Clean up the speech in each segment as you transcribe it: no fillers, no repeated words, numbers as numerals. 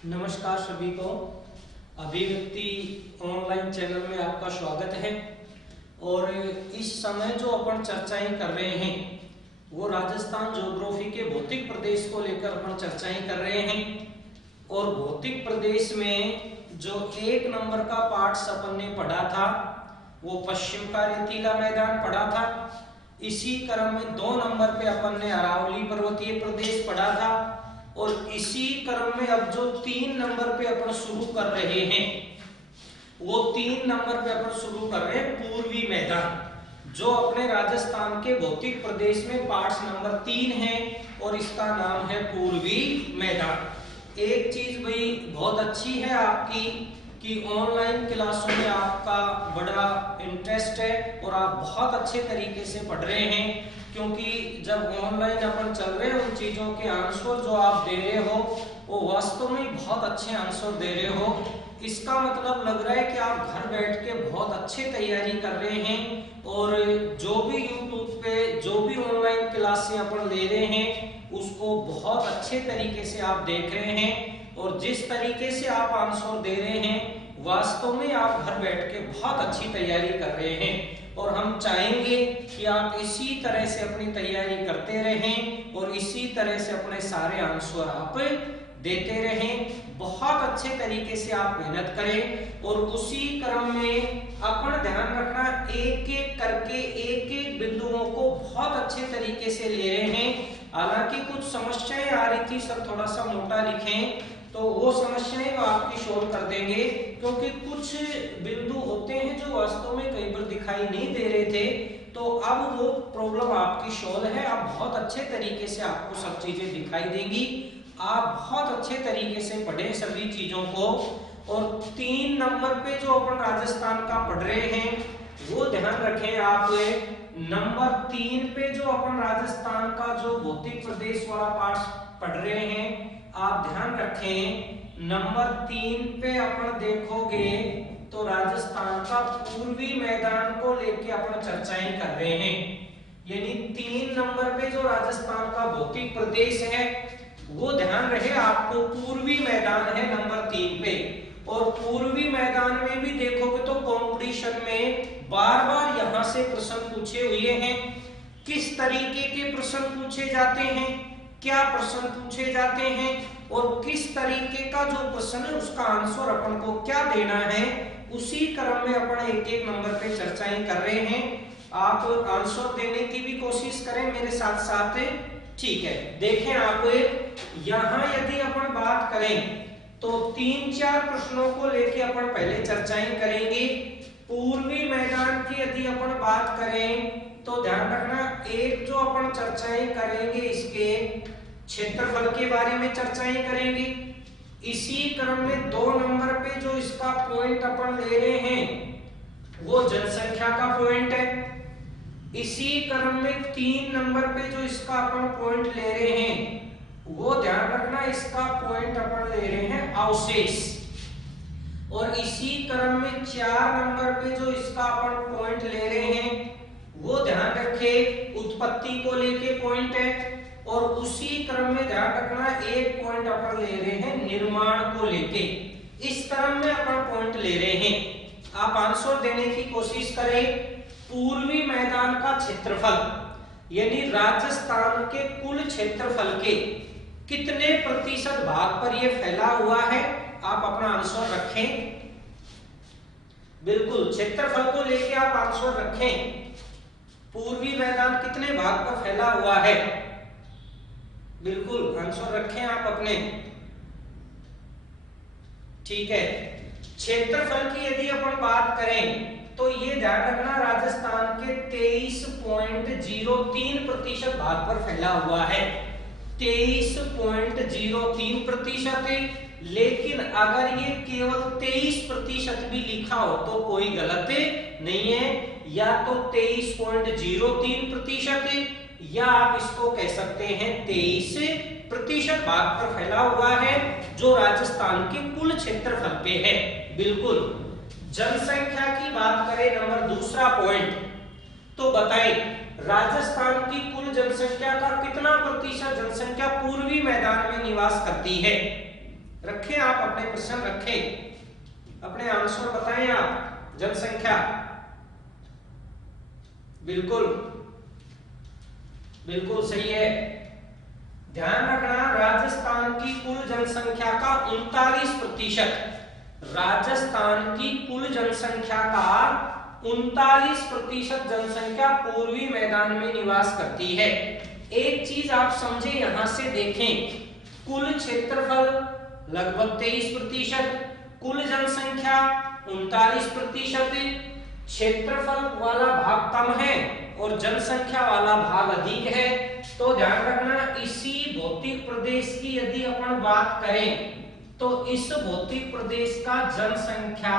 नमस्कार सभी को। अभिव्यक्ति ऑनलाइन चैनल में आपका स्वागत है। और इस समय जो अपन चर्चाएं कर रहे हैं वो राजस्थान ज्योग्राफी के भौतिक प्रदेश को लेकर अपन चर्चाएं कर रहे हैं। और भौतिक प्रदेश में जो 1 नंबर का पार्ट अपन ने पढ़ा था वो पश्चिम का रेतीला मैदान पढ़ा था। इसी क्रम में 2 नंबर पे अपन ने अरावली पर्वतीय प्रदेश पढ़ा था। और इसी क्रम में अब जो 3 नंबर पे अपन शुरू कर रहे हैं वो 3 नंबर पे अपन शुरू कर रहे हैं पूर्वी मैदान, जो अपने राजस्थान के भौतिक प्रदेश में पार्ट नंबर 3 है और इसका नाम है पूर्वी मैदान। एक चीज भाई बहुत अच्छी है आपकी कि ऑनलाइन क्लासों में आपका बड़ा इंटरेस्ट है और आप बहुत अच्छे तरीके से पढ़ रहे हैं, क्योंकि जब ऑनलाइन अपन चल रहे हैं उन चीजों के आंसर जो आप दे रहे हो वो वास्तव में बहुत अच्छे आंसर दे रहे हो। इसका मतलब लग रहा है कि आप घर बैठ के बहुत अच्छे तैयारी कर रहे हैं और जो भी यूट्यूब पे जो भी ऑनलाइन क्लासें अपन ले रहे हैं उसको बहुत अच्छे तरीके से आप देख रहे हैं। और जिस तरीके से आप आंसर दे रहे हैं वास्तव में आप घर बैठ के बहुत अच्छी तैयारी कर रहे हैं। और हम चाहेंगे कि आप इसी तरह से अपनी तैयारी करते रहें और इसी तरह से अपने सारे आंसर आप देते रहें। बहुत अच्छे तरीके से आप मेहनत करें और उसी क्रम में अपन ध्यान रखना एक एक करके एक एक बिंदुओं को बहुत अच्छे तरीके से ले रहे हैं। हालांकि कुछ समस्याएं आ रही थी, सर थोड़ा सा मोटा लिखें, तो वो समस्याएं वो आपकी सोल्व कर देंगे, क्योंकि कुछ बिंदु होते हैं जो वास्तव में कहीं पर दिखाई नहीं दे रहे थे। तो अब वो प्रॉब्लम आपकी सोल्व है। अब बहुत अच्छे तरीके से आपको सब चीजें दिखाई देंगी। आप बहुत अच्छे तरीके से पढ़ें सभी चीजों को। और 3 नंबर पे जो अपन राजस्थान का पढ़ रहे हैं वो ध्यान रखें आप। नंबर 3 पे जो अपन राजस्थान का जो भौतिक प्रदेश वाला पार्ट पढ़ रहे हैं आप ध्यान रखें। नंबर 3 पे अपन देखोगे तो राजस्थान का पूर्वी मैदान को लेके अपन चर्चाएं कर रहे हैं। यानी 3 नंबर पे जो राजस्थान का भौतिक प्रदेश है वो ध्यान रहे आपको पूर्वी मैदान है नंबर 3 पे। और पूर्वी मैदान में भी देखोगे तो कंपटीशन में बार बार यहां से प्रश्न पूछे हुए हैं। किस तरीके के प्रश्न पूछे जाते हैं, क्या प्रश्न पूछे जाते हैं और किस तरीके का जो प्रश्न है उसका आंसर अपन को क्या देना है, उसी क्रम में अपन एक एक नंबर पे चर्चाएं कर रहे हैं। आप आंसर देने की भी कोशिश करें मेरे साथ साथ, ठीक है। देखें आप यहां यदि अपन बात करें तो 3-4 प्रश्नों को लेके अपन पहले चर्चाएं करेंगे। पूर्वी मैदान की यदि अपन बात करें तो ध्यान रखना एक जो अपन चर्चाएं करेंगे इसके क्षेत्रफल के बारे में चर्चाएं करेंगे। इसी क्रम में 2 नंबर पे जो इसका पॉइंट अपन ले रहे हैं वो जनसंख्या का पॉइंट है। इसी क्रम में 3 नंबर पे जो इसका अपन पॉइंट ले रहे हैं वो ध्यान रखना इसका पॉइंट अपन ले रहे हैं अवशेष। और इसी क्रम में 4 नंबर पे जो इसका अपन पॉइंट ले रहे हैं वो ध्यान रखे उत्पत्ति को लेके पॉइंट है। और उसी क्रम में ध्यान रखना एक पॉइंट अपन ले रहे हैं निर्माण को लेके। इस क्रम में अपन पॉइंट ले रहे हैं। आप आंसर देने की कोशिश करें। पूर्वी मैदान का क्षेत्रफल यानी राजस्थान के कुल क्षेत्रफल के कितने प्रतिशत भाग पर यह फैला हुआ है, आप अपना आंसर रखें। बिल्कुल क्षेत्रफल को लेके आप आंसर रखें। पूर्वी मैदान कितने भाग पर फैला हुआ है, बिल्कुल आंसर रखें आप अपने, ठीक है। क्षेत्रफल की यदि अपन बात करें तो ये ध्यान रखना राजस्थान के 23.03% भाग पर फैला हुआ है। 23.03%। लेकिन अगर ये केवल 23% भी लिखा हो तो कोई गलत नहीं है। या तो 23.03% या आप इसको कह सकते हैं 23% भाग पर फैला हुआ है जो राजस्थान के कुल क्षेत्रफल पे है। बिल्कुल। जनसंख्या की बात करें नंबर दूसरा पॉइंट, तो बताएं राजस्थान की कुल जनसंख्या का कितना प्रतिशत जनसंख्या पूर्वी मैदान में निवास करती है। रखें आप अपने प्रश्न रखें, अपने आंसर बताएं आप। जनसंख्या, बिल्कुल बिल्कुल सही है। ध्यान रखना, राजस्थान की कुल जनसंख्या का 39%, राजस्थान की कुल जनसंख्या का 39% जनसंख्या पूर्वी मैदान में निवास करती है। एक चीज आप समझे, यहां से देखें, कुल क्षेत्रफल लगभग 23%, कुल जनसंख्या 39%, क्षेत्रफल वाला भाग कम है और जनसंख्या वाला भाग अधिक है। तो ध्यान रखना, इसी भौतिक प्रदेश की यदि अपन बात करें तो इस भौतिक प्रदेश का जनसंख्या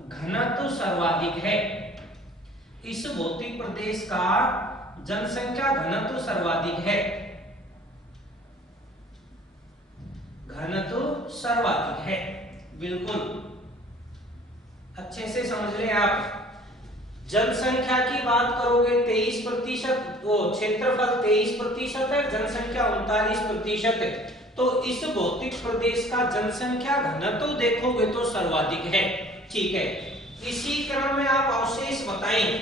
घनत्व सर्वाधिक है। इस भौतिक प्रदेश का जनसंख्या घनत्व सर्वाधिक है, घनत्व सर्वाधिक है, बिल्कुल अच्छे से समझ लें आप। जनसंख्या की बात करोगे 23%, वो क्षेत्रफल 23% है, जनसंख्या 39% है। तो इस भौतिक प्रदेश का जनसंख्या घनत्व देखोगे तो सर्वाधिक है। ठीक है, इसी क्रम में आप अवशेष बताएं।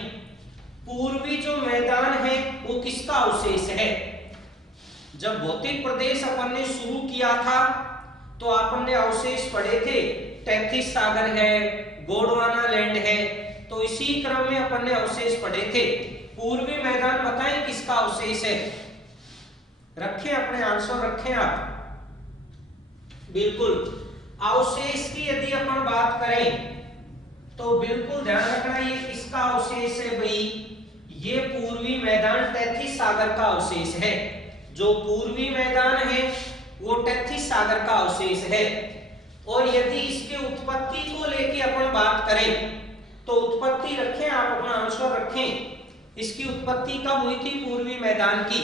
पूर्वी जो मैदान है वो किसका अवशेष है? जब भौतिक प्रदेश अपन ने शुरू किया था तो अपन ने अवशेष पढ़े थे, तैथिस सागर है, गोंडवाना लैंड है। तो इसी क्रम में अपन ने अवशेष पढ़े थे। पूर्वी मैदान बताएं किसका अवशेष है? रखें अपने आंसर, रखें आप, बिल्कुल। अवशेष की यदि अपन बात करें तो बिल्कुल ध्यान रखना, ये किसका अवशेष है भाई? ये पूर्वी मैदान तैथिस सागर का अवशेष है। जो पूर्वी मैदान है वो तैथिस सागर का अवशेष है। और यदि इसके उत्पत्ति को लेके अपन बात करें तो उत्पत्ति रखें आप, अपना आंसर रखें। इसकी उत्पत्ति कब हुई थी पूर्वी मैदान की?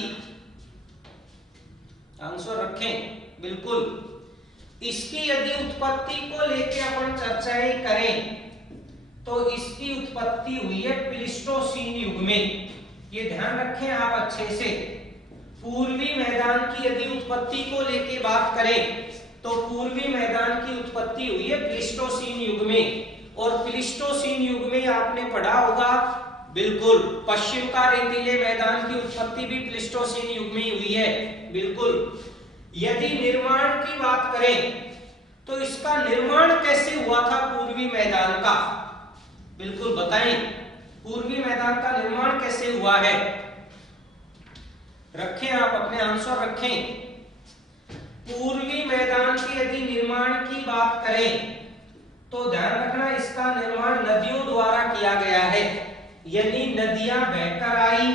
आंसर रखें, बिल्कुल। इसकी यदि उत्पत्ति को लेके अपन चर्चाएं करें तो इसकी उत्पत्ति हुई है प्लीस्टोसीन युग में। ये ध्यान रखें आप अच्छे से। पूर्वी मैदान की यदि उत्पत्ति को लेके बात करें तो पूर्वी मैदान की उत्पत्ति हुई है प्लीस्टोसीन युग में। और प्लीस्टोसीन युग में आपने पढ़ा होगा, बिल्कुल, पश्चिम का रेतीले मैदान की उत्पत्ति भी प्लीस्टोसीन युग में हुई है, बिल्कुल। यदि निर्माण की बात करें तो इसका निर्माण कैसे हुआ था पूर्वी मैदान का? बिल्कुल बताएं, पूर्वी मैदान का निर्माण कैसे हुआ है? रखें आप अपने आंसर, रखें। पूर्वी मैदान के यदि निर्माण की बात करें तो ध्यान रखना, इसका निर्माण नदियों द्वारा किया गया है। यानी नदियां बहकर आई,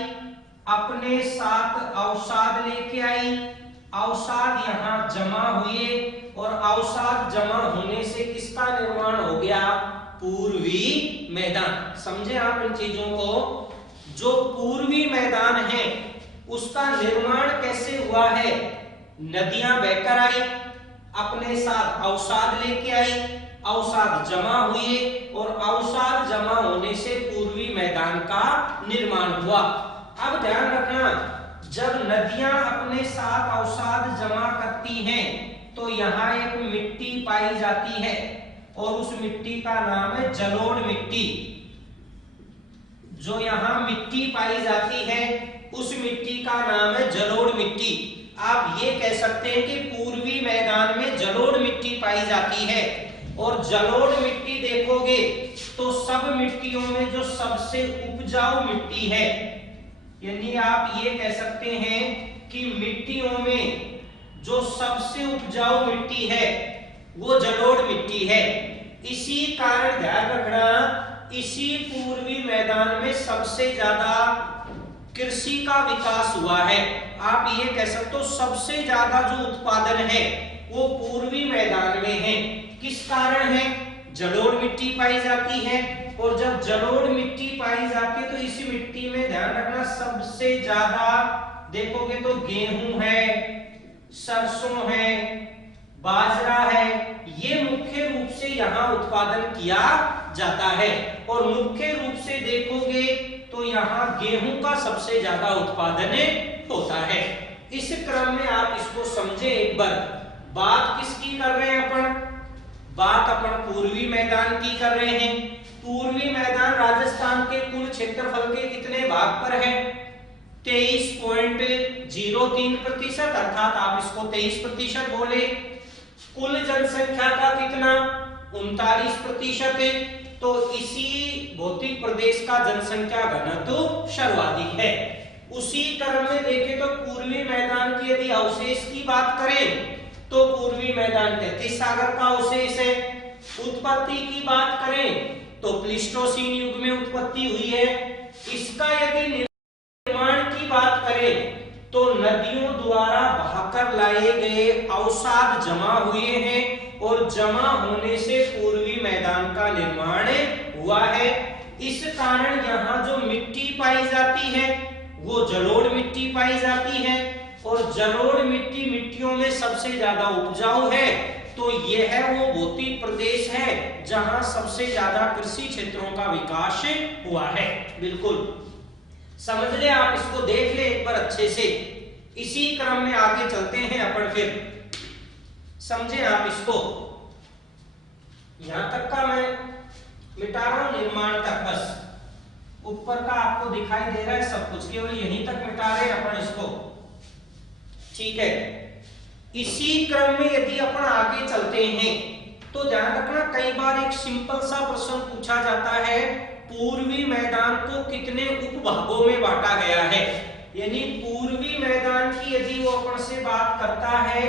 अपने साथ अवसाद लेके आई, अवसाद यहाँ जमा हुए और अवसाद जमा होने से किसका निर्माण हो गया? पूर्वी मैदान। समझे आप इन चीजों को? जो पूर्वी मैदान है उसका निर्माण कैसे हुआ है? नदियां बहकर आई, अपने साथ अवसाद लेके आई, अवसाद जमा हुए और अवसाद जमा होने से पूर्वी मैदान का निर्माण हुआ। अब ध्यान रखना, जब नदियां अपने साथ अवसाद जमा करती हैं तो यहाँ एक मिट्टी पाई जाती है और उस मिट्टी का नाम है जलोढ़ मिट्टी। जो यहाँ मिट्टी पाई जाती है उस मिट्टी का नाम है जलोढ़ मिट्टी। आप ये कह सकते हैं कि पूर्वी मैदान में जलोढ़ मिट्टी पाई जाती है। और जलोढ़ मिट्टी देखोगे तो सब मिट्टियों में जो सबसे उपजाऊ मिट्टी है, यानी आप ये कह सकते हैं कि मिट्टियों में जो सबसे उपजाऊ मिट्टी है वो जलोढ़ मिट्टी है। इसी कारण ध्यान रखना, इसी पूर्वी मैदान में सबसे ज्यादा कृषि का विकास हुआ है। आप ये कह सकते हो सबसे ज्यादा जो उत्पादन है वो पूर्वी मैदान में है। किस कारण है? जलोढ़ मिट्टी पाई जाती है। और जब जलोढ़ मिट्टी पाई जाती है तो इसी मिट्टी में ध्यान रखना सबसे ज्यादा देखोगे तो गेहूं है, सरसों है, बाजरा है, ये मुख्य रूप से यहाँ उत्पादन किया जाता है। और मुख्य रूप से देखोगे तो यहाँ गेहूं का सबसे ज्यादा उत्पादन होता है। इस क्रम में आप इसको समझे एक बार। बात किसकी कर रहे हैं अपन? बात अपन पूर्वी मैदान की कर रहे हैं। पूर्वी मैदान राजस्थान के कुल क्षेत्रफल के कितने भाग पर है? 23.03%, अर्थात आप इसको 23% बोले। कुल जनसंख्या का कितना? 39% है। तो इसी भौतिक प्रदेश का जनसंख्या घनत्व सर्वाधिक है। उसी क्रम में देखें तो पूर्वी मैदान की यदि अवशेष की बात करें तो पूर्वी मैदान 33 सागर का अवशेष है। उत्पत्ति की बात करें तो प्लीस्टोसीन युग में उत्पत्ति हुई है। इसका यदि निर्माण की बात करें तो नदियों द्वारा बहाकर लाए गए अवसाद जमा हुए हैं और जमा होने से पूर्वी मैदान का निर्माण हुआ है। इस कारण यहाँ जो मिट्टी पाई जाती है वो जलोढ़ मिट्टी पाई जाती है और जलोढ़ मिट्टी मिट्टियों में सबसे ज्यादा उपजाऊ है। तो यह वो भौतिक प्रदेश है जहां सबसे ज्यादा कृषि क्षेत्रों का विकास हुआ है। बिल्कुल समझ ले आप, इसको देख ले एक बार अच्छे से। इसी क्रम में आगे चलते हैं अपन, फिर समझे आप इसको। यहां तक का मैं मिटा रहा हूं, निर्माण तक बस। ऊपर का आपको दिखाई दे रहा है सब कुछ, केवल यहीं तक मिटा रहे हैं अपन इसको, ठीक है। इसी क्रम में यदि अपन आगे चलते हैं तो ध्यान रखना, कई बार एक सिंपल सा प्रश्न पूछा जाता है, पूर्वी मैदान को कितने उपभागों में बांटा गया है। यानी पूर्वी मैदान की यदि वो अपन से बात करता है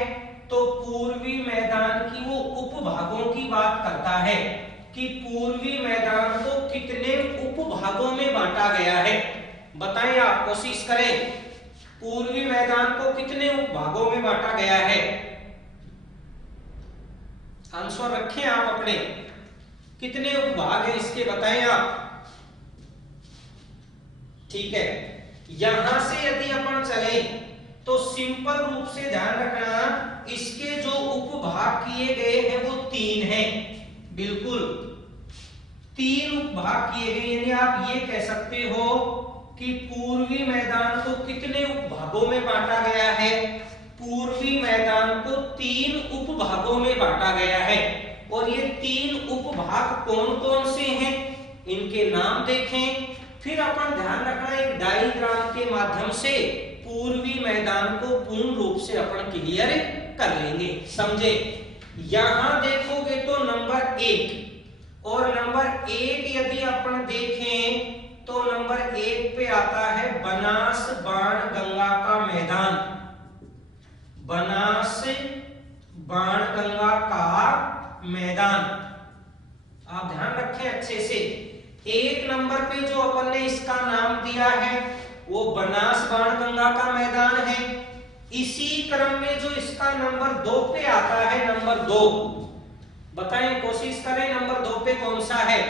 तो पूर्वी मैदान की वो उपभागों की बात करता है कि पूर्वी मैदान को कितने उपभागों में बांटा गया है। बताएं आप, कोशिश करें, पूर्वी मैदान को कितने उपभागों में बांटा गया है। आंसर रखें आप अपने, कितने उपभाग हैं इसके बताएं आप। ठीक है, यहां से यदि अपन चले तो सिंपल रूप से ध्यान रखना, इसके जो उपभाग किए गए हैं वो 3 हैं। बिल्कुल 3 उपभाग किए गए, यानी आप ये कह सकते हो कि पूर्वी मैदान को कितने उपभागों में बांटा गया है। पूर्वी मैदान को 3 उपभागों में बांटा गया है और ये 3 उपभाग कौन कौन से हैं इनके नाम देखें। फिर अपन ध्यान रखना, एक डायग्राम के माध्यम से पूर्वी मैदान को पूर्ण रूप से अपन क्लियर कर लेंगे, समझे। यहां देखोगे तो नंबर 1 और नंबर 1 यदि अपन देखें तो नंबर 1 पे आता है बनास बाण गंगा का मैदान। बनास बाण गंगा का मैदान, आप ध्यान रखें अच्छे से। 1 नंबर पे जो अपन ने इसका नाम दिया है वो बनास बाण गंगा का मैदान है। इसी क्रम में जो इसका नंबर 2 पे आता है, नंबर 2 बताएं, कोशिश करें नंबर 2 पे कौन सा है।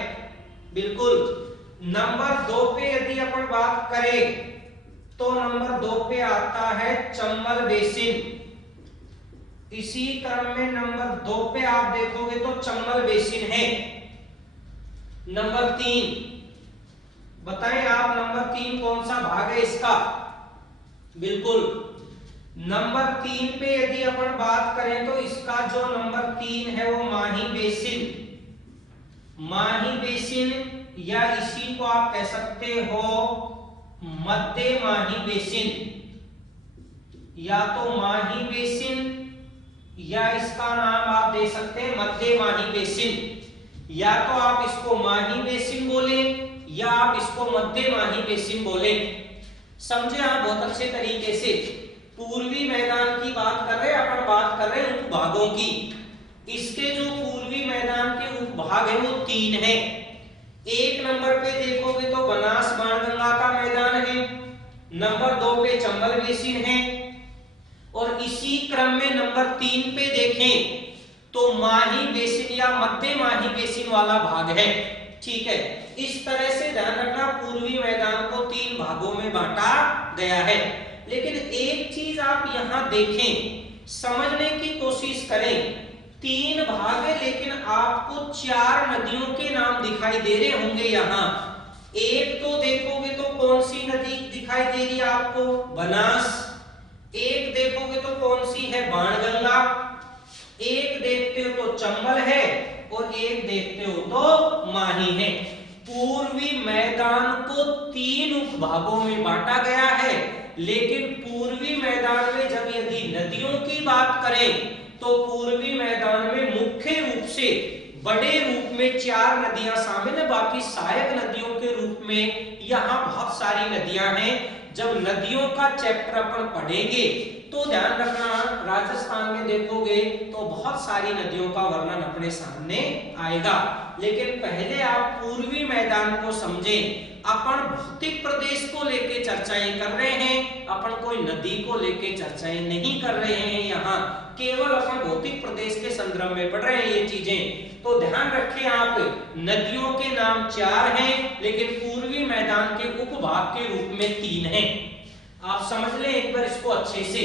बिल्कुल नंबर 2 पे यदि अपन बात करें तो नंबर 2 पे आता है चंबल बेसिन। इसी क्रम में नंबर 2 पे आप देखोगे तो चंबल बेसिन है। नंबर 3 बताएं आप, नंबर 3 कौन सा भाग है इसका। बिल्कुल नंबर 3 पे यदि अपन बात करें तो इसका जो नंबर 3 है वो माही बेसिन। माही बेसिन या इसी को आप कह सकते हो मध्य माही बेसिन, या तो माही बेसिन या इसका नाम आप दे सकते हैं मध्य माही बेसिन। या तो आप इसको माही बेसिन बोले या आप इसको मध्य माही बेसिन बोले, समझे आप बहुत अच्छे तरीके से। पूर्वी मैदान की बात कर रहे हैं अपन, बात कर रहे हैं उपभागों की। इसके जो पूर्वी मैदान के उपभाग है वो 3 है। 1 नंबर पे देखोगे तो बनास बाणगंगा का मैदान है, नंबर 2 पे चंबल बेसिन है और इसी क्रम में नंबर 3 पे देखें तो माही बेसिन या मध्य माही बेसिन वाला भाग है। ठीक है, इस तरह से ध्यान रखना, पूर्वी मैदान को 3 भागों में बांटा गया है। लेकिन एक चीज आप यहां देखें, समझने की कोशिश करें, 3 भाग है लेकिन आपको 4 नदियों के नाम दिखाई दे रहे होंगे यहां। एक तो देखोगे तो कौन सी नदी दिखाई दे रही है आपको, बनास। एक देखोगे तो कौन सी है, बाणगंगा। तो माही है। पूर्वी मैदान को 3 उपभागों में बांटा गया है, लेकिन पूर्वी मैदान में जब यदि नदियों की बात करें तो पूर्वी मैदान में मुख्य रूप से बड़े रूप में 4 नदियां शामिल है, बाकी सहायक नदियों के रूप में यहाँ बहुत सारी नदियां हैं। जब नदियों का चैप्टर अपन पढ़ेंगे तो ध्यान रखना, राजस्थान में देखोगे तो बहुत सारी नदियों का वर्णन अपने सामने आएगा। लेकिन पहले आप पूर्वी मैदान को समझें। अपन भौतिक प्रदेश को लेके चर्चाएं कर रहे हैं, अपन कोई नदी को लेके चर्चाएं नहीं कर रहे हैं। यहाँ केवल अपन भौतिक प्रदेश के संदर्भ में पढ़ रहे हैं ये चीजें। तो ध्यान रखें आप, नदियों के नाम 4 हैं, लेकिन पूर्वी मैदान के उपभाग के रूप में 3 हैं। आप समझ लें एक बार इसको अच्छे से,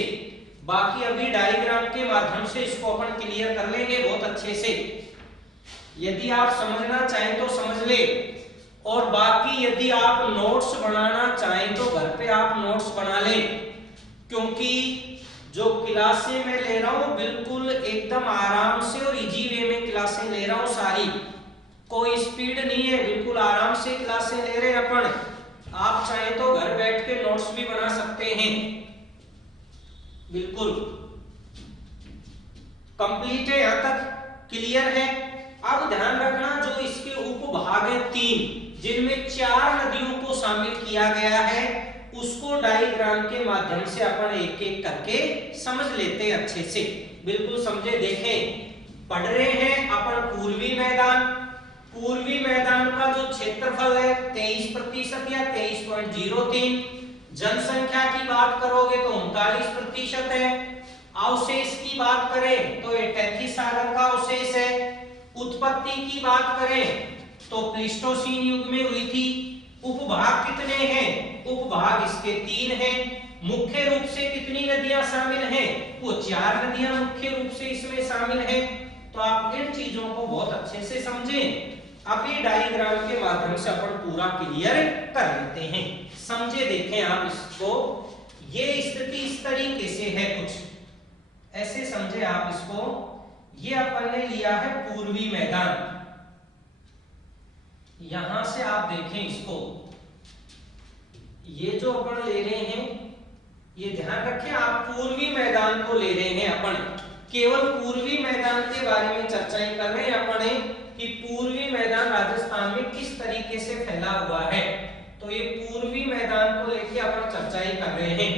बाकी अभी डायग्राम के माध्यम से इसको अपन क्लियर कर लेंगे बहुत अच्छे से। यदि आप समझना चाहें तो समझ ले, और बाकी यदि आप नोट्स बनाना चाहें तो घर पे आप नोट्स बना लें, क्योंकि जो क्लासें मैं ले रहा हूं बिल्कुल एकदम आराम से और इजी वे में क्लासें ले रहा हूं सारी, कोई स्पीड नहीं है, बिल्कुल आराम से क्लासें ले रहे हैं अपन। आप चाहें तो घर बैठ के नोट्स भी बना सकते हैं, बिल्कुल कंप्लीट है, यहां तक क्लियर है। अब ध्यान रखना, जो इसके उपभाग है 3, जिनमें 4 नदियों को शामिल किया गया है, उसको डायग्राम के माध्यम से अपन एक एक करके समझ लेते हैं अच्छे से। बिल्कुल समझे, देखें पढ़ रहे हैं अपन पूर्वी मैदान। पूर्वी मैदान का जो क्षेत्रफल है 23% या 23.03, जनसंख्या की बात करोगे तो 39% है। अवशेष की बात करें तो ये टेथिसागर का अवशेष है। उत्पत्ति की बात करें तो प्लीस्टोसीन युग में हुई थी। उपभाग कितने हैं? उपभाग इसके 3 हैं। मुख्य रूप से कितनी नदियां शामिल हैं? वो 4 नदियां मुख्य रूप से इसमें शामिल हैं। तो आप इन चीजों को बहुत अच्छे से समझें। अभी डायग्राम के माध्यम से अपन पूरा क्लियर कर लेते हैं। समझे, देखें आप इसको, ये स्थिति इस तरीके से है, कुछ ऐसे समझे आप इसको। ये अपन ने लिया है पूर्वी मैदान, यहां से आप देखें इसको, ये जो अपन ले रहे हैं, ये ध्यान रखें आप पूर्वी मैदान को ले रहे हैं अपन, केवल पूर्वी मैदान के बारे में चर्चाएं कर रहे हैं अपन कि पूर्वी मैदान राजस्थान में किस तरीके से फैला हुआ है। तो ये पूर्वी मैदान को लेके अपन चर्चाएं कर रहे हैं,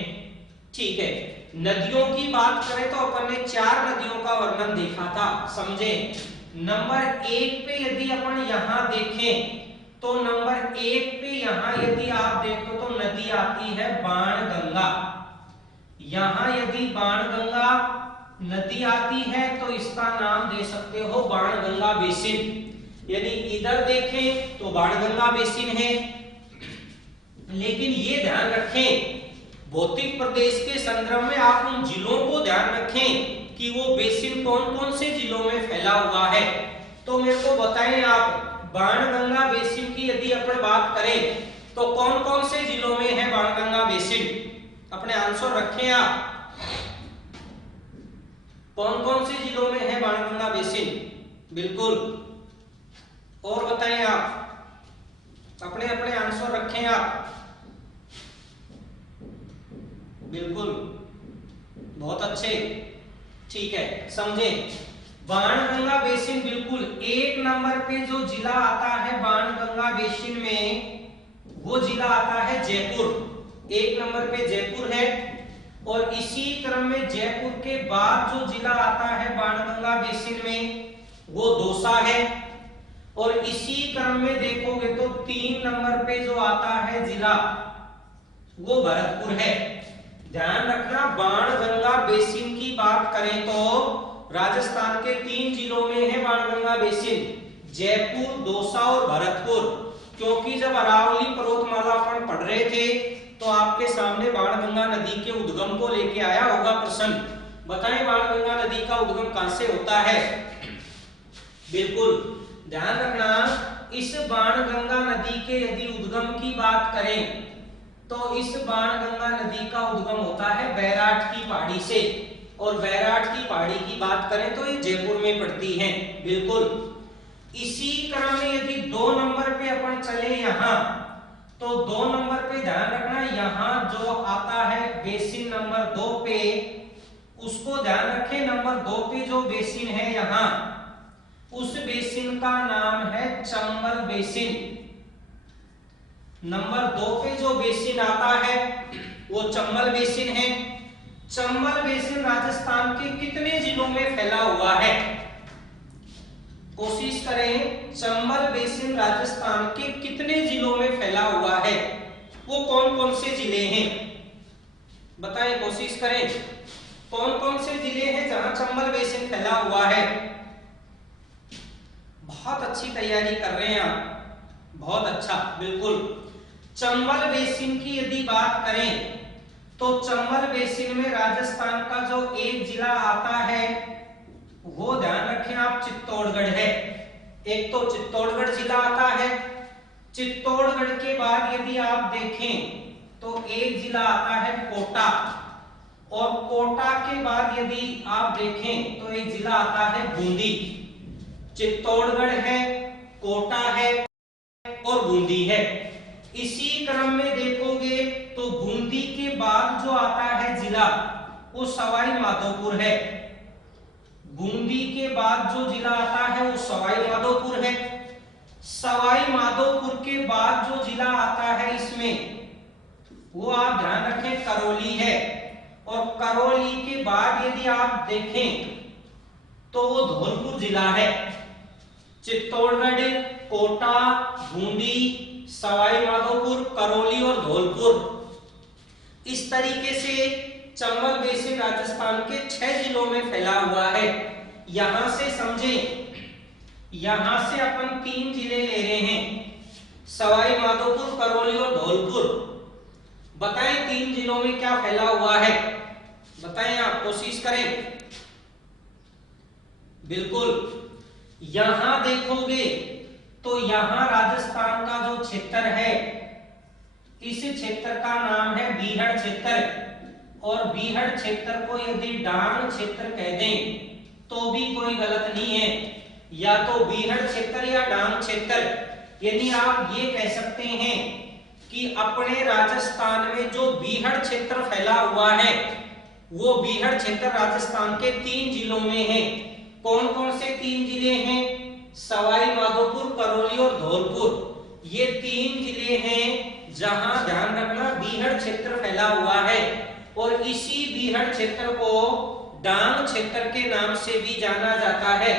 ठीक है। नदियों की बात करें तो अपन ने 4 नदियों का वर्णन देखा था, समझे। नंबर 1 पे यदि अपन यहां देखें तो नंबर 1 पे यहां यदि आप देखो तो नदी आती है बाणगंगा। यहां यदि बाणगंगा नदी आती है तो इसका नाम दे सकते हो बाणगंगा बेसिन। यदि इधर देखें तो बाणगंगा बेसिन है। लेकिन ये ध्यान रखें, भौतिक प्रदेश के संदर्भ में आप उन जिलों को ध्यान रखें कि वो बेसिन कौन कौन से जिलों में फैला हुआ है। तो मेरे को बताएं आप, बाणगंगा बेसिन की यदि अपन बात करें तो कौन कौन से जिलों में है बाणगंगा बेसिन? अपने आंसर रखें आप, कौन कौन से जिलों में है बाणगंगा बेसिन? बिल्कुल, और बताएं आप, अपने अपने आंसर रखें आप। बिल्कुल, बहुत अच्छे, ठीक है, समझे। बाणगंगा बेसिन बिल्कुल 1 नंबर पे जो जिला आता है बाणगंगा बेसिन में, वो जिला आता है जयपुर। 1 नंबर पे जयपुर है। और इसी क्रम में जयपुर के बाद जो जिला आता है बाणगंगा बेसिन में, वो दौसा है। और इसी क्रम में देखोगे तो 3 नंबर पे जो आता है जिला, वो भरतपुर है। ध्यान रखना, बाणगंगा बेसिन की बात करें तो राजस्थान के 3 जिलों में है बाणगंगा बेसिन, जयपुर, दौसा और भरतपुर। क्योंकि जब अरावली पर्वतमाला अपन पढ़ रहे थे तो आपके सामने बाणगंगा नदी के उद्गम को लेके आया होगा प्रश्न। बताएं बाणगंगा नदी का उद्गम कहां से होता है? बिल्कुल ध्यान रखना, इस बाणगंगा नदी के यदि उद्गम की बात करें तो इस बाणगंगा नदी का उद्गम होता है बैराट की पहाड़ी से। और बैराट की पहाड़ी की बात करें तो ये जयपुर में पड़ती है। बिल्कुल, इसी क्रम में यदि 2 नंबर पे अपन चले यहाँ, तो 2 नंबर पे ध्यान रखना, यहाँ जो आता है बेसिन नंबर 2 पे, उसको ध्यान रखें। नंबर 2 पे जो बेसिन है यहाँ, उस बेसिन का नाम है चंबल बेसिन। नंबर 2 पे जो बेसिन आता है वो चंबल बेसिन है। चंबल बेसिन राजस्थान के कितने जिलों में फैला हुआ है? कोशिश करें, चंबल बेसिन राजस्थान के कितने जिलों में फैला हुआ है? वो कौन कौन से जिले हैं बताएं, कोशिश करें। कौन कौन से जिले हैं जहां चंबल बेसिन फैला हुआ है? बहुत अच्छी तैयारी कर रहे हैं आप, बहुत अच्छा, बिल्कुल। चंबल बेसिन की यदि बात करें तो चंबल बेसिन में राजस्थान का जो एक जिला आता है वो ध्यान रखें आप, चित्तौड़गढ़ है। एक तो चित्तौड़गढ़ जिला आता है। चित्तौड़गढ़ के बाद यदि आप देखें तो एक जिला आता है कोटा, और कोटा के बाद यदि आप देखें तो एक जिला आता है बूंदी। चित्तौड़गढ़ है, कोटा है और बूंदी है। इसी क्रम में देखोगे तो बूंदी के बाद जो आता है जिला वो सवाई माधोपुर है। बूंदी के बाद जो जिला आता है वो सवाई माधोपुर है। सवाई माधोपुर के बाद जो जिला आता है इसमें, वो आप ध्यान रखें, करौली है। और करौली के बाद यदि आप देखें तो वो धौलपुर जिला है। चित्तौड़गढ़, कोटा, बूंदी, सवाई माधोपुर, करौली और धौलपुर, इस तरीके से चंबल बेसिन राजस्थान के 6 जिलों में फैला हुआ है। यहां से समझें, यहां से अपन 3 जिले ले रहे हैं, सवाई माधोपुर, करौली और धौलपुर। बताएं 3 जिलों में क्या फैला हुआ है? बताएं आप, कोशिश करें। बिल्कुल, यहां देखोगे तो यहां राजस्थान का जो क्षेत्र है, इस क्षेत्र का नाम है बीहड़ क्षेत्र। और बीहड़ क्षेत्र को यदि डांग क्षेत्र कह दें तो भी कोई गलत नहीं है। या तो बीहड़ क्षेत्र या डांग क्षेत्र, यानी आप ये कह सकते हैं कि अपने राजस्थान में जो बीहड़ क्षेत्र फैला हुआ है वो बीहड़ क्षेत्र राजस्थान के 3 जिलों में है। कौन कौन से 3 जिले हैं? सवाई माधोपुर, करौली और धौलपुर। ये 3 जिले हैं जहां ध्यान रखना बीहड़ क्षेत्र फैला हुआ है। और इसी बीहड़ क्षेत्र को डांग क्षेत्र के नाम से भी जाना जाता है।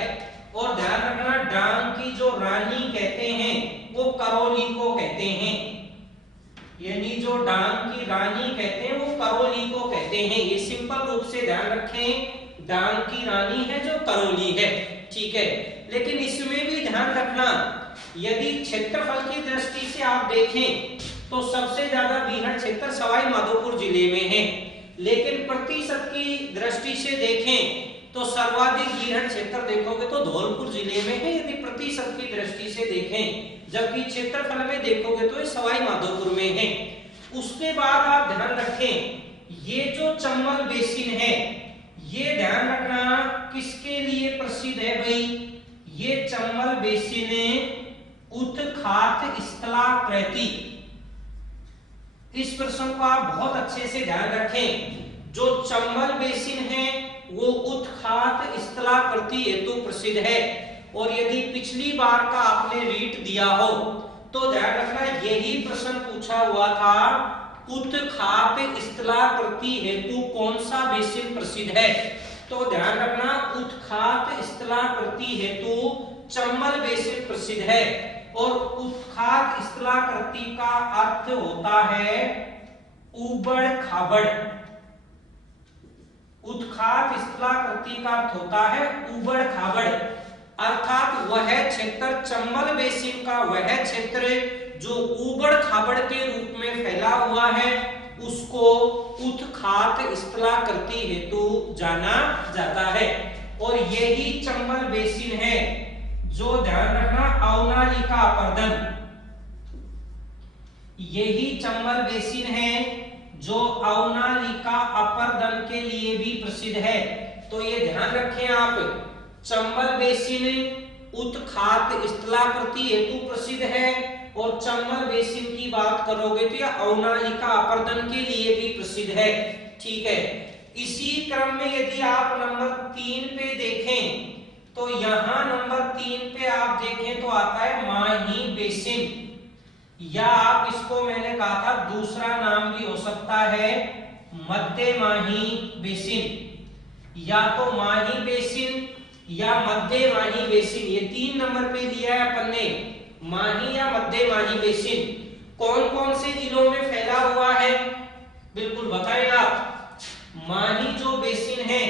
और ध्यान रखना, डांग की जो रानी कहते हैं वो करौली को कहते हैं, यानी जो डांग की रानी कहते हैं वो करौली को कहते हैं। ये सिंपल रूप से ध्यान रखें, डांग की रानी है जो करौली है, ठीक है। लेकिन इसमें भी ध्यान रखना, यदि क्षेत्रफल की दृष्टि से आप देखें तो सबसे ज्यादा बीहड़ क्षेत्र सवाई माधोपुर जिले में है। लेकिन प्रतिशत की दृष्टि से देखें तो सर्वाधिक बीहड़ क्षेत्र देखोगे तो धौलपुर जिले में है, यदि प्रतिशत की दृष्टि से देखें। जबकि क्षेत्रफल में देखोगे तो ये सवाई माधोपुर में है। उसके बाद आप ध्यान रखें, ये जो चंबल बेसिन है ये ध्यान रखना किसके लिए प्रसिद्ध है भाई? ये चंबल बेसिन उत्खात स्थलाकृति। इस प्रश्न को आप बहुत अच्छे से ध्यान रखें। जो चंबल बेसिन है वो उत्खात स्थलाकृति हेतु प्रसिद्ध है। और यदि पिछली बार का आपने रीट दिया हो तो ध्यान रखना यही प्रश्न पूछा हुआ था, उत्खात स्थलाकृति हेतु कौन सा बेसिन प्रसिद्ध है? तो ध्यान रखना उत्खात स्थलाकृति हेतु चंबल बेसिन प्रसिद्ध है। और उत्खात स्थलाकृति का अर्थ होता है उबड़ खाबड़। उत्खात स्थलाकृति का अर्थ होता है उबड़ खाबड़, अर्थात वह क्षेत्र, चंबल बेसिन का वह क्षेत्र जो उबड़ खाबड़ के रूप में फैला हुआ है उसको उत्खात स्थलाकृति हेतु जाना जाता है। और यही चंबल बेसिन है जो ध्यान रखना अवनालिका अपर्दन, यही चंबल बेसिन है जो अवनालिका अपर्दन के लिए भी प्रसिद्ध है। तो ये ध्यान रखें आप, चंबल बेसिन उत्खात स्थलाकृति हेतु प्रसिद्ध है, और चंबल बेसिन की बात करोगे तो यह अवनालिका अपर्दन के लिए भी प्रसिद्ध है। ठीक है, इसी क्रम में यदि आप नंबर 3 पे देखें तो यहां नंबर 3 पे आप देखें तो आता है माही बेसिन, या आप इसको मैंने कहा था दूसरा नाम भी हो सकता है मध्य माही बेसिन, या तो माही बेसिन या मध्य माही बेसिन, ये 3 नंबर पे दिया है अपन ने, माही या मध्य माही बेसिन। कौन कौन से जिलों में फैला हुआ है बिल्कुल बताएं आप। माही जो बेसिन है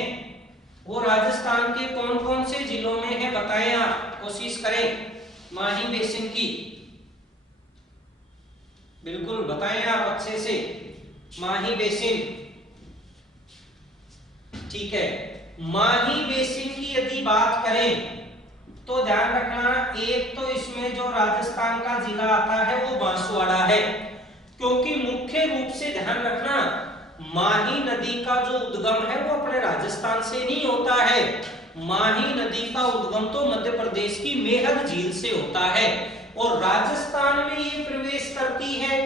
वो राजस्थान के कौन कौन से जिलों में है बताएं आप, कोशिश करें माही बेसिन की, बिल्कुल बताएं आप अच्छे से। माही बेसिन, ठीक है, माही बेसिन की यदि बात करें तो ध्यान रखना, एक तो इसमें जो राजस्थान का जिला आता है वो बांसवाड़ा है, क्योंकि मुख्य रूप से ध्यान रखना माही नदी का जो उद्गम है वो अपने राजस्थान से नहीं होता है। माही नदी का उद्गम तो मध्य प्रदेश की मेहर झील से होता है, और राजस्थान में ये प्रवेश करती है,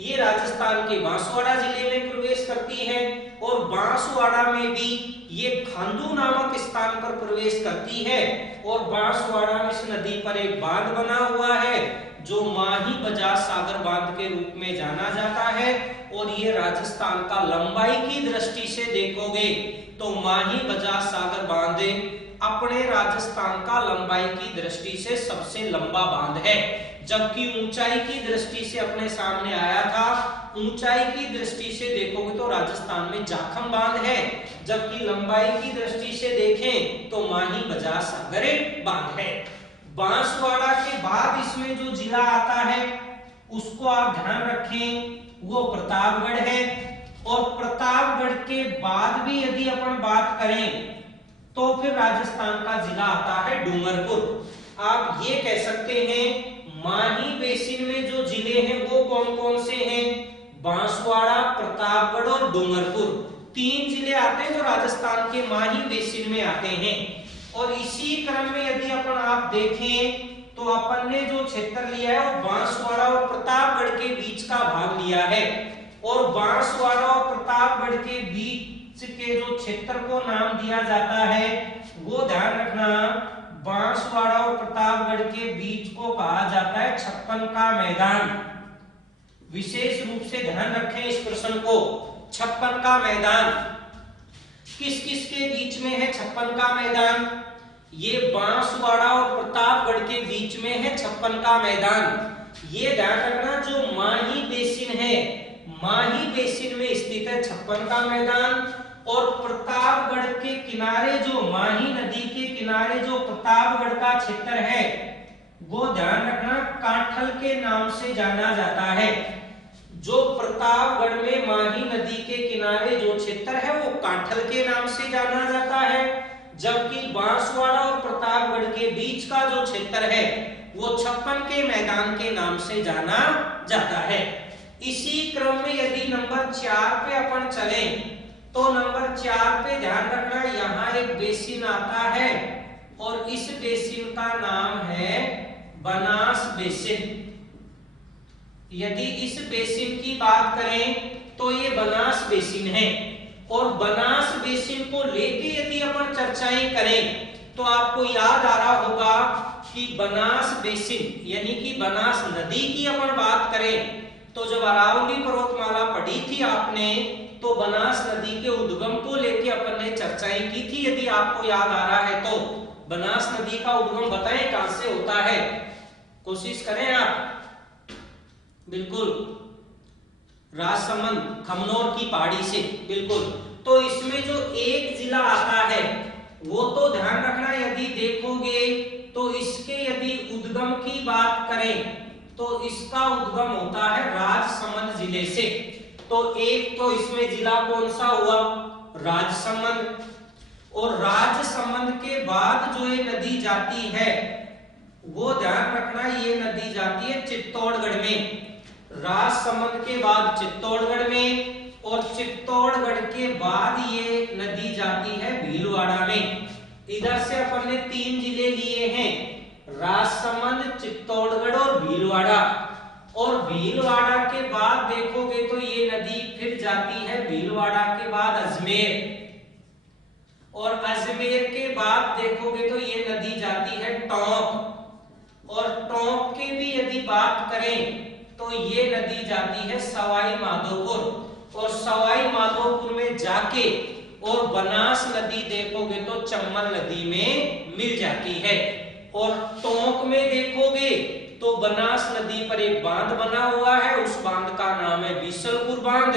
ये राजस्थान के बांसवाड़ा जिले में प्रवेश करती है, और बांसवाड़ा में भी ये खांदू नामक स्थान पर प्रवेश करती है, और बांसवाड़ा में इस नदी पर एक बांध बना हुआ है जो माही बजाज सागर बांध के रूप में जाना जाता है। और ये राजस्थान का लंबाई की दृष्टि से देखोगे तो माही बजाज सागर बांध अपने राजस्थान का लंबाई की दृष्टि से सबसे लंबा बांध है, जबकि ऊंचाई की दृष्टि से अपने सामने आया था, ऊंचाई की दृष्टि से देखोगे तो राजस्थान में जाखम बांध है, जबकि लंबाई की दृष्टि से देखें तो माही बजाज सागर बांध है। बांसवाड़ा के बाद इसमें जो जिला आता है उसको आप ध्यान रखें, वो प्रतापगढ़ है, और प्रतापगढ़ के बाद भी यदि अपन बात करें तो फिर राजस्थान का जिला आता है डूंगरपुर। आप ये कह सकते हैं माही बेसिन में जो जिले हैं वो कौन कौन से हैं, बांसवाड़ा, प्रतापगढ़ और डूंगरपुर, 3 जिले आते हैं जो राजस्थान के माही बेसिन में आते हैं। और इसी क्रम में यदि अपन आप देखें तो अपन ने जो क्षेत्र लिया है वो बांसवाड़ा और प्रतापगढ़ के बीच का भाग लिया है, और बांसवाड़ा और प्रतापगढ़ के बीच के जो क्षेत्र को नाम दिया जाता है वो ध्यान रखना, बांसवाड़ा और प्रतापगढ़ के बीच को कहा जाता है 56 का मैदान। विशेष रूप से ध्यान रखें इस प्रश्न को, 56 का मैदान किस किस के बीच में है 56 का मैदान, ये बांसवाड़ा और प्रतापगढ़ के बीच में है 56 का मैदान। ये ध्यान रखना, जो माही बेसिन है, माही बेसिन में स्थित है 56 का मैदान, और प्रतापगढ़ के किनारे जो माही नदी के किनारे जो प्रतापगढ़ का क्षेत्र है वो ध्यान रखना कांठल के नाम से जाना जाता है। जो प्रतापगढ़ में माही नदी के किनारे जो क्षेत्र है वो कांठल के नाम से जाना जाता है, जबकि बांसवाड़ा और प्रतापगढ़ के बीच का जो क्षेत्र है वो 56 के मैदान के नाम से जाना जाता है। इसी क्रम में यदि नंबर 4 पे अपन चले तो नंबर 4 पे ध्यान रखना, यहाँ एक बेसिन आता है और इस बेसिन का नाम है बनास बेसिन। यदि इस बेसिन की बात करें तो ये बनास बेसिन है, और बनास बेसिन को लेके यदि अपन चर्चाएं करें तो आपको याद आ रहा होगा कि बनास बेसिन यानी कि बनास नदी की अपन बात करें तो जब अरावली पर्वतमाला पढ़ी थी आपने तो बनास नदी के उद्गम को लेके अपन ने चर्चाएं की थी। यदि आपको याद आ रहा है तो बनास नदी का उद्गम बताएं कहां से होता है, कोशिश करें आप। बिल्कुल राजसमंद खमनोर की पहाड़ी से, बिल्कुल। तो इसमें जो एक जिला आता है वो तो ध्यान रखना, यदि देखोगे तो इसके यदि उद्गम की बात करें तो इसका उद्गम होता है राजसमंद जिले से। तो एक तो इसमें जिला कौन सा हुआ, राजसमंद, और राजसमंद के बाद जो ये नदी जाती है वो ध्यान रखना, ये नदी जाती है चित्तौड़गढ़ में। राजसमंद के बाद चित्तौड़गढ़ में, और चित्तौड़गढ़ के बाद ये नदी जाती है भीलवाड़ा में। इधर से अपन ने 3 जिले लिए हैं, राजसमंद, चित्तौड़गढ़ और भीलवाड़ा। और भीलवाड़ा के बाद देखोगे तो ये नदी फिर जाती है भीलवाड़ा के बाद अजमेर, और अजमेर के बाद देखोगे तो ये नदी जाती है टोंक, और टोंक की भी यदि बात करें तो ये नदी जाती है सवाई माधोपुर, और सवाई माधोपुर में जाके और बनास नदी देखोगे तो चंबल नदी में मिल जाती है। और टोंक में देखोगे तो बनास नदी पर एक बांध बना हुआ है, उस बांध का नाम है बीसलपुर बांध।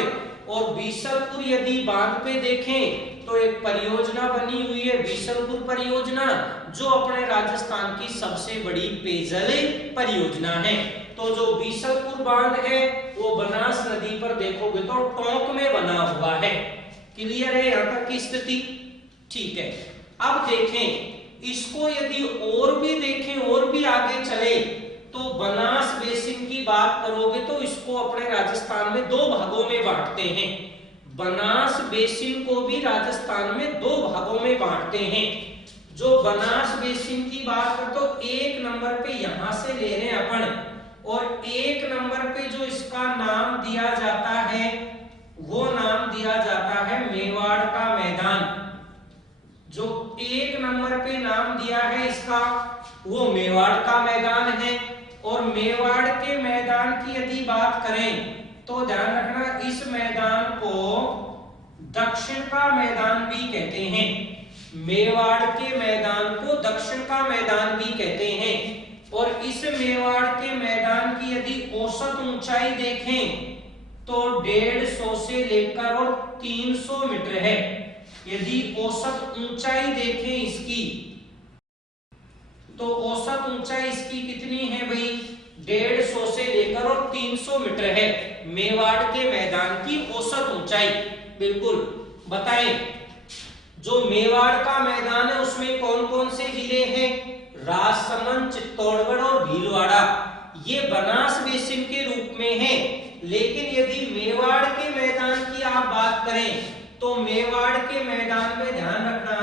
और बीसलपुर यदि बांध पे देखें तो एक परियोजना बनी हुई है बीसलपुर परियोजना, जो अपने राजस्थान की सबसे बड़ी पेयजल परियोजना है। तो जो बीसलपुर बांध है वो बनास नदी पर देखोगे तो टोंक में बना हुआ है। क्लियर है यहाँ तक की स्थिति? ठीक है। अब देखें इसको, यदि और भी देखें और भी आगे चले तो बनास बेसिन की बात करोगे तो इसको अपने राजस्थान में दो भागों में बांटते हैं। बनास बेसिन को भी राजस्थान में दो भागों में बांटते हैं। जो बनास बेसिन की बात कर तो एक नंबर पे यहां से ले रहे हैं अपन, और एक नंबर पे जो इसका नाम दिया जाता है वो नाम दिया जाता है मेवाड़ का मैदान। जो एक नंबर पे नाम दिया है इसका वो मेवाड़ का मैदान है। और मेवाड़ के मैदान की यदि बात करें तो ध्यान रखना, इस मैदान को दक्षिण का मैदान भी कहते हैं। मेवाड़ के मैदान को दक्षिण का मैदान भी कहते हैं। और इस मेवाड़ के मैदान की यदि औसत ऊंचाई देखें तो 150 से लेकर और 300 मीटर है। यदि औसत ऊंचाई देखें इसकी तो औसत ऊंचाई इसकी कितनी है भाई? 150 से लेकर और 300 मीटर है मेवाड़ के मैदान की औसत ऊंचाई। बिल्कुल बताएं, जो मेवाड़ का मैदान है उसमें कौन कौन से जिले हैं? राजसमंद, चित्तौड़गढ़ और भीलवाड़ा, ये बनास बेसिन के रूप में है। लेकिन यदि मेवाड़ के मैदान की आप बात करें तो मेवाड़ के मैदान में ध्यान रखना,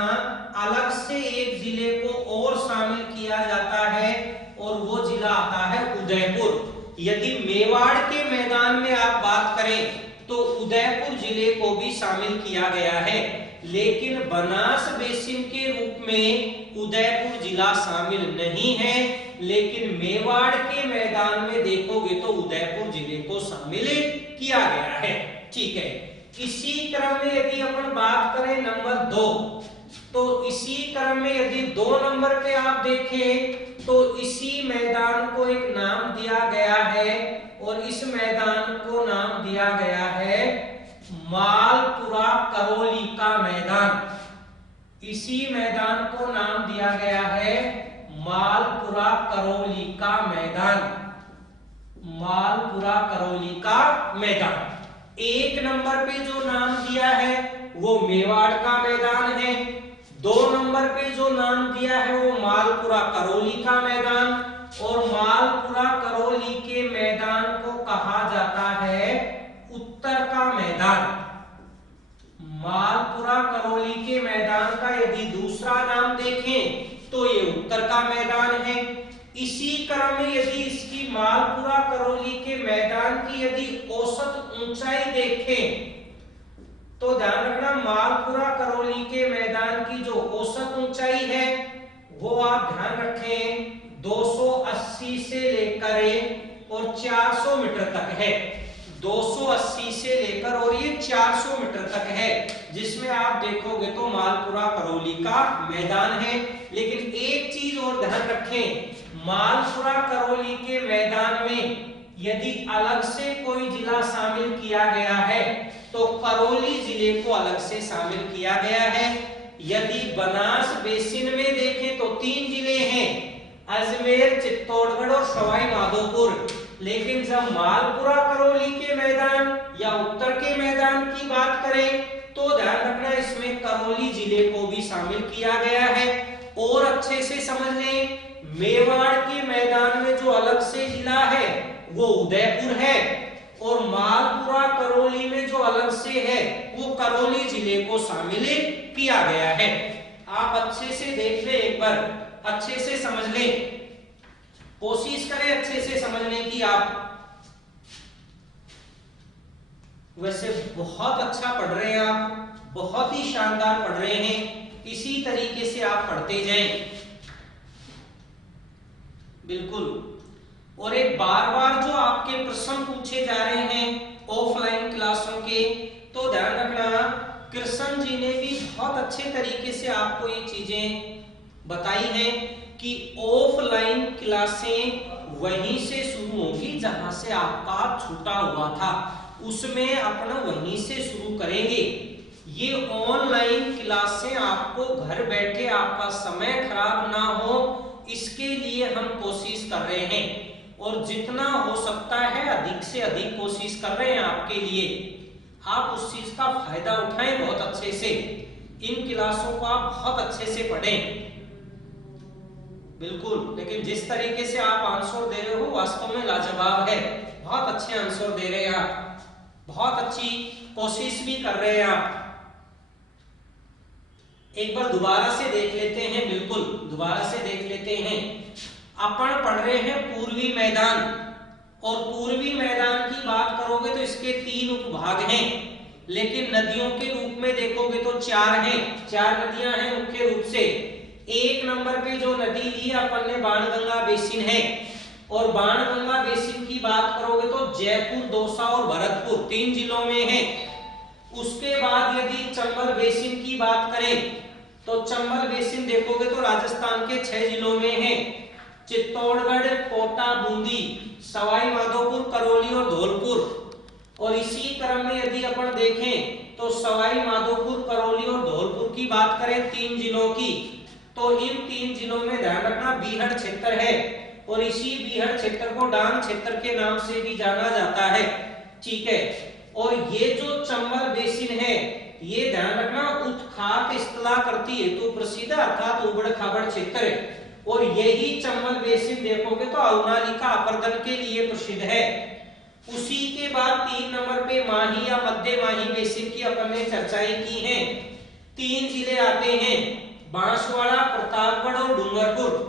अलग से एक जिले को और शामिल किया जाता है और वो जिला आता है उदयपुर। यदि मेवाड़ के मैदान में आप बात करें तो उदयपुर जिले को भी शामिल किया गया है, लेकिन बनास बेसिन के रूप में उदयपुर जिला शामिल नहीं है। लेकिन मेवाड़ के मैदान में देखोगे तो उदयपुर जिले को शामिल किया गया है। ठीक है। इसी क्रम में यदि अपन बात करें नंबर 2, तो इसी क्रम में यदि 2 नंबर पे आप देखें तो इसी मैदान को एक नाम दिया गया है, और इस मैदान को नाम दिया गया है मालपुरा करौली का मैदान। इसी मैदान को नाम दिया गया है मालपुरा करौली का मैदान। मालपुरा करौली का मैदान। एक नंबर पे जो नाम दिया है वो मेवाड़ का मैदान है। 2 नंबर पे जो नाम दिया है वो मालपुरा करौली का मैदान, और मालपुरा करौली के मैदान को कहा जाता है उत्तर का मैदान। मालपुरा करौली के मैदान का यदि दूसरा नाम देखें तो ये उत्तर का मैदान है। इसी क्रम में यदि इसकी मालपुरा करौली के मैदान की यदि औसत ऊंचाई देखें तो ध्यान रखना, मालपुरा करौली के मैदान की जो औसत ऊंचाई है वो आप ध्यान रखें 280 से लेकर और 400 मीटर तक है। 280 से लेकर और ये 400 मीटर तक है, जिसमें आप देखोगे तो मालपुरा करौली का मैदान है। लेकिन एक चीज और ध्यान रखें, मालपुरा करौली के मैदान में यदि अलग से कोई जिला शामिल किया गया है तो करौली जिले को अलग से शामिल किया गया है। यदि बनास बेसिन में देखें तो 3 जिले हैं, अजमेर, चित्तौड़गढ़ और सवाई माधोपुर। लेकिन जब मालपुरा करौली के मैदान या उत्तर के मैदान की बात करें तो ध्यान रखना, इसमें करौली जिले को भी शामिल किया गया है। और अच्छे से समझ लें, मेवाड़ के मैदान में जो अलग से जिला है वो उदयपुर है, और मालपुरा करौली में जो अलग से है वो करौली जिले को शामिल किया गया है। आप अच्छे से देख ले, एक बार अच्छे से समझ ले। कोशिश करें अच्छे से समझने की आप। वैसे बहुत अच्छा पढ़ रहे हैं आप, बहुत ही शानदार पढ़ रहे हैं, इसी तरीके से आप पढ़ते जाएं। बिल्कुल। और एक बार बार जो आपके प्रश्न पूछे जा रहे हैं ऑफलाइन क्लासों के, तो ध्यान रखना कृष्ण जी ने भी बहुत अच्छे तरीके से आपको ये चीजें बताई हैं कि ऑफलाइन क्लासें वहीं से शुरू होगी जहां से आपका छूटा हुआ था, उसमें अपना वहीं से शुरू करेंगे। ये ऑनलाइन क्लासें आपको घर बैठे आपका समय खराब ना हो, इसके लिए हम कोशिश कर रहे हैं और जितना हो सकता है अधिक से अधिक कोशिश कर रहे हैं आपके लिए। आप उस चीज का फायदा उठाएं बहुत अच्छे से, इन क्लासों को आप बहुत अच्छे से पढ़ें। बिल्कुल। लेकिन जिस तरीके से आप आंसर दे रहे हो वास्तव में लाजवाब है, बहुत अच्छे आंसर दे रहे हैं आप, बहुत अच्छी कोशिश भी कर रहे हैं आप। एक बार दोबारा से देख लेते हैं, बिल्कुल दोबारा से देख लेते हैं। अपन पढ़ रहे हैं पूर्वी मैदान, और पूर्वी मैदान की बात करोगे तो इसके 3 उपभाग हैं, लेकिन नदियों के रूप में देखोगे तो 4 हैं, 4 नदियां हैं मुख्य रूप से। 1 नंबर पे जो नदी ली अपन ने बाणगंगा बेसिन है, और बाणगंगा बेसिन की बात करोगे तो जयपुर, दौसा और भरतपुर 3 जिलों में है। उसके बाद यदि चंबल बेसिन की बात करें तो चंबल बेसिन देखोगे तो राजस्थान के 6 जिलों में है, चित्तौड़गढ़, कोटा, बूंदी, सवाई माधोपुर, करौली और धौलपुर। और इसी क्रम में यदि अपन देखें तो सवाई माधोपुर, करौली और धौलपुर की बात करें 3 जिलों की, तो इन 3 जिलों में ध्यान रखना बीहड़ क्षेत्र है, और इसी बीहड़ क्षेत्र को डांग क्षेत्र के नाम से भी जाना जाता है। ठीक है। और ये जो चंबल बेसिन है, ये ध्यान रखना उत्खात स्थलाकृति हेतु प्रसिद्ध अर्थात उबड़ खाबड़ क्षेत्र है। और यही चंबल बेसिन देखोगे तो अवनालिका अपर्दन के लिए प्रसिद्ध है। उसी के बाद 3 नंबर पे माही या मध्य माही बेसिन की अपन ने चर्चाएं की हैं। 3 जिले आते हैं, बांसवाड़ा, प्रतापगढ़ और डूंगरपुर।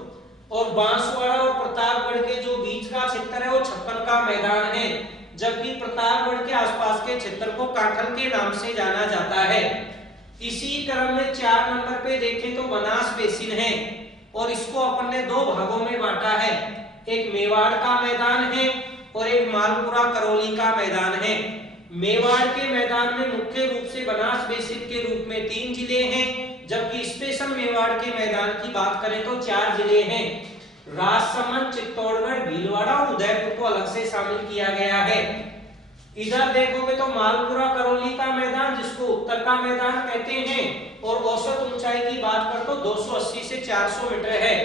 और बांसवाड़ा और प्रतापगढ़ के जो बीच का क्षेत्र है वो छप्पन का मैदान है, जबकि प्रतापगढ़ के आसपास के क्षेत्र को काठल के नाम से जाना जाता है। इसी क्रम में 4 नंबर पे देखें तो बनास बेसिन है, और इसको अपन ने 2 भागों में बांटा है, एक मेवाड़ का मैदान है और एक मालपुरा करौली का मैदान है। मेवाड़ के मैदान में मुख्य रूप से बनास बेसिन के रूप में 3 जिले हैं, जबकि स्पेशल मेवाड़ के मैदान की बात करें तो 4 जिले हैं, राजसमंद, चित्तौड़गढ़, भीलवाड़ा और उदयपुर को अलग से शामिल किया गया है। इधर देखोगे तो मालपुरा करौली का मैदान, जिसको उत्तर का मैदान कहते हैं, और औसत ऊंचाई की बात कर तो 280 से 400 मीटर है।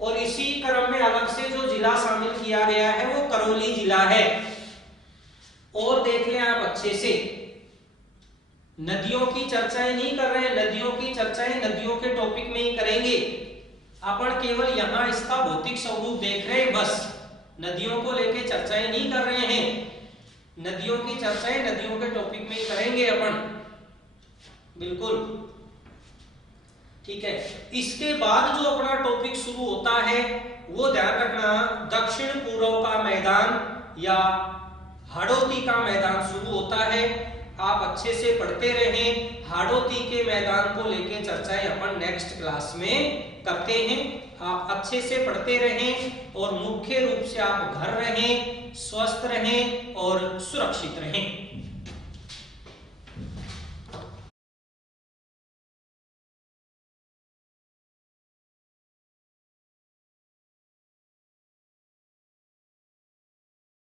और इसी क्रम में अलग से जो जिला शामिल किया गया है वो करौली जिला है। और देख लें आप अच्छे से, नदियों की चर्चाएं नहीं कर रहे हैं, नदियों की चर्चाएं नदियों के टॉपिक में ही करेंगे अपन, केवल यहाँ इसका भौतिक स्वरूप देख रहे हैं बस, नदियों को लेके चर्चाएं नहीं कर रहे हैं। नदियों की चर्चाएं नदियों के टॉपिक में ही करेंगे अपन, बिल्कुल। ठीक है। इसके बाद जो अपना टॉपिक शुरू होता है वो ध्यान रखना दक्षिण पूर्व का मैदान या हाड़ौती का मैदान शुरू होता है। आप अच्छे से पढ़ते रहें, हाड़ौती के मैदान को लेके चर्चाएं अपन नेक्स्ट क्लास में करते हैं। आप अच्छे से पढ़ते रहें और मुख्य रूप से आप घर रहें, स्वस्थ रहें और सुरक्षित रहें।